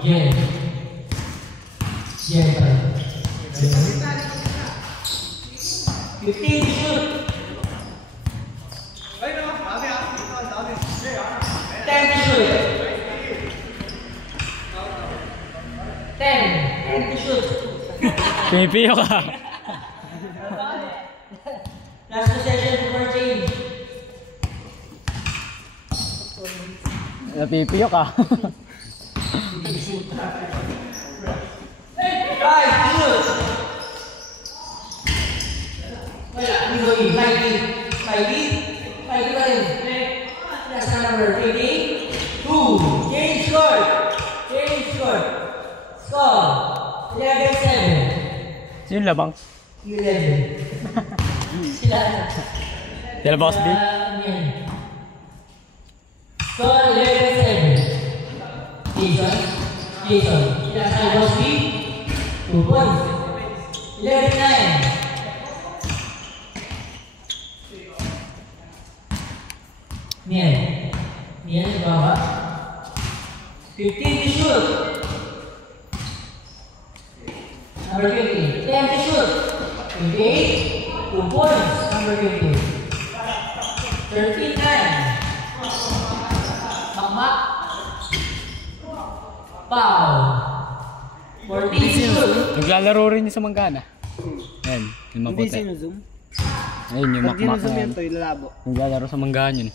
Jen. Jen. 15 shoot. 10 shoot. 10 shoot. Pinipiyo ka. Last possession before change. Napipiyo ka. 5 shoot. Wala, hindi ko yun. 5 pa rin. Last na number 20. 2. Change score. Score. 11-7. Sino labang? 11. Sila. Sila Boss B? Score 11-7. Jason. Sila sa Boss B. 2 points. 11-9. Mian di bawah. 15 to shoot. Number 20. 10 to shoot. 28. 2 points. Number 20. 13-9. Makmak. Foul. 14 to shoot. Naglalaro rin yung sa Manggana. Ayan, yung maputi. Hindi zoom. Ayun, yung makmak na yan. Ito, ilalabo. Naglalaro sa Manggana yun.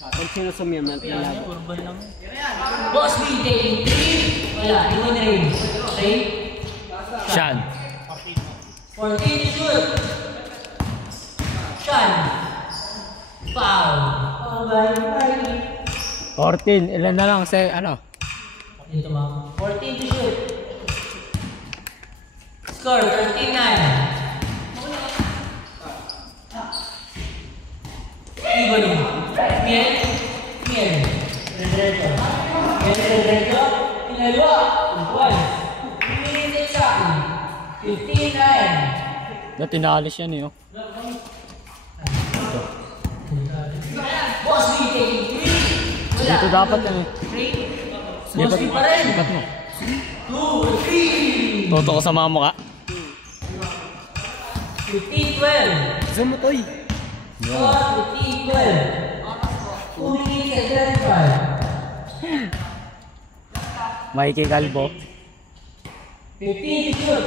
Pag sinusum yan, ilalabo. Boss B taking 3. Wala, iwan na rin. Okay? Sean. 14 to shoot. Sean. Foul. Bye. 14. Ilan na lang sa ano? 14 to shoot. Score 13-9. Even. Miel. Redredo. Pinalwa. Once. 3 minutes exactly. 15-9. Dati naalis yan eh. Oh. Boss B taking 3. Wala. Dito dapat yan eh. 3. Boss B pa rin. Lipat mo. 2, 3. Toto ko sa mga mukha. 15-12. Zoom mo to eh. Score 15-12. 2 minutes and 35. Mikey Calvo. 15 to shoot.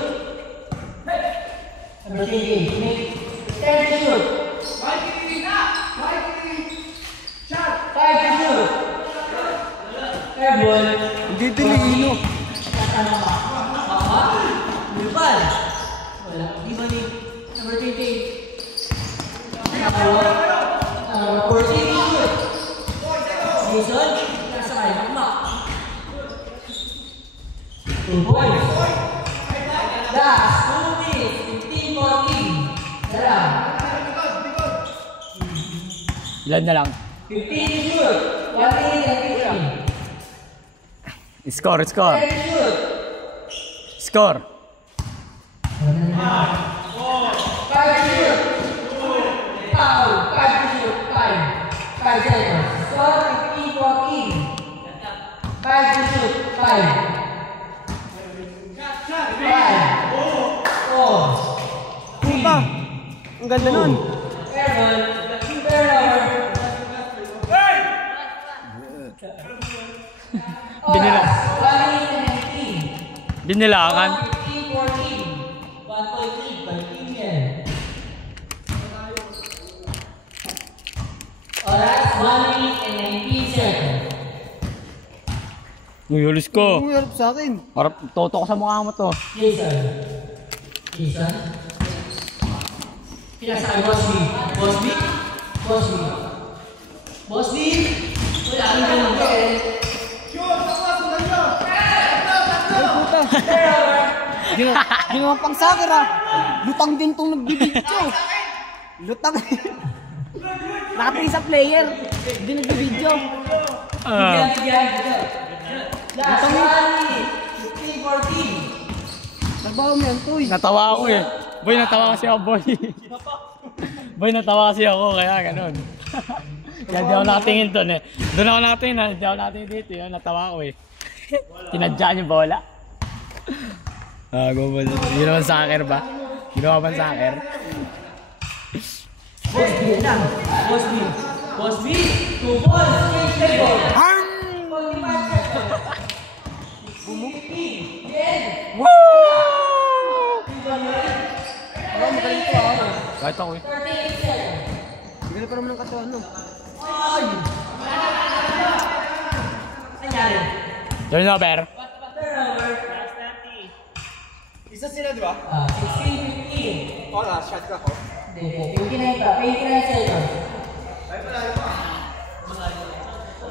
Number 20. 10 to shoot. 5 to shoot. Airball. Hindi dilino. Lupal. Wala. Di ba ni number 20? Number 14 to shoot. Jason. Nasa kayo. Makmak. 2 points. Last 2 minutes. 15-14. Sarap. Ilan na lang? 15 to shoot. 1 minute and 15. Score. 10 to shoot. Score. 5 to shoot. Foul. 5 to shoot. 5 seconds. Score 15-14. 5 to shoot. 5. 5, 4, 3, Ang ganda nun. Airball. Turnover. Binila. Oras, 1 minute and 19. Binilangan. 15-14. 1.3 by Kimien. Oras, 1 minute and 19 seconds. Uy, hulis ko. Ang hirap sa akin. Harap, toto ko sa mukha mo to. Jason. Pinasakay Boss B. Boss B. Wala kang ganun. Ginawa pang sakir ah. Lutang din tong nagbibidyo. Lutang. Nakatingin sa player. Hindi nagbibidyo. Last 1 minute. 15-14. Trabaho mo yan, Toy. Natawa ako eh. Boy, natawa kasi ako, boy. Boy, natawa kasi ako, kaya ganun. Kaya di ako nakatingin doon eh. Doon ako nakatingin, di ako nakatingin dito. Natawa ako eh. Tinadya yung bola. Gago ba? Hindi naman soccer ba? Ginawa ba soccer? Boss B lang. Boss B. Boss B. 2 balls. Change the ball. 45 seconds. Woo! Bro, magaling ko ah. Kahit ako eh. 38 seconds. Magaling pa naman ng katawan no. Ay! Nangyari. Turnover. Turnover. Isa sila di ba? 16-15. Wala, shot ka ko. Hindi. 59 pa. 59 seconds.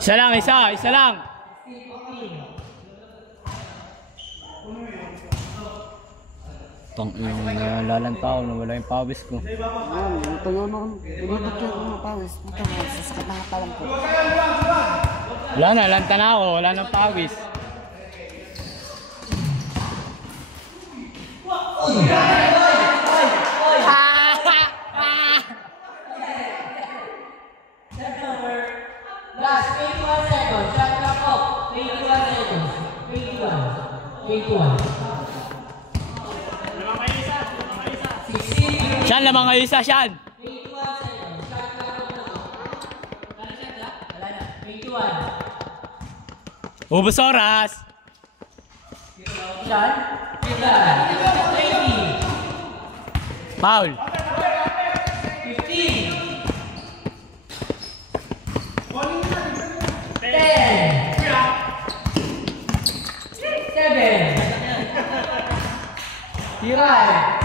Isa lang, isa lang. 16-15. Tangin na lalanta ako, nawala yung pawis ko. Tayo mo. Inibot ko yung pawis. Ito mo, sasakit ng katawan ko. Wala na, lanta na ako, wala nang pawis. Last 21 seconds. Shot clock off. 21 seconds. 21. 21. Siyan, lamang kayo isa, Siyan. 21 seconds. Shot clock off na to. Wala na. 21. Ubus oras. Shot. 20. Foul. 15. 10. 7. 5.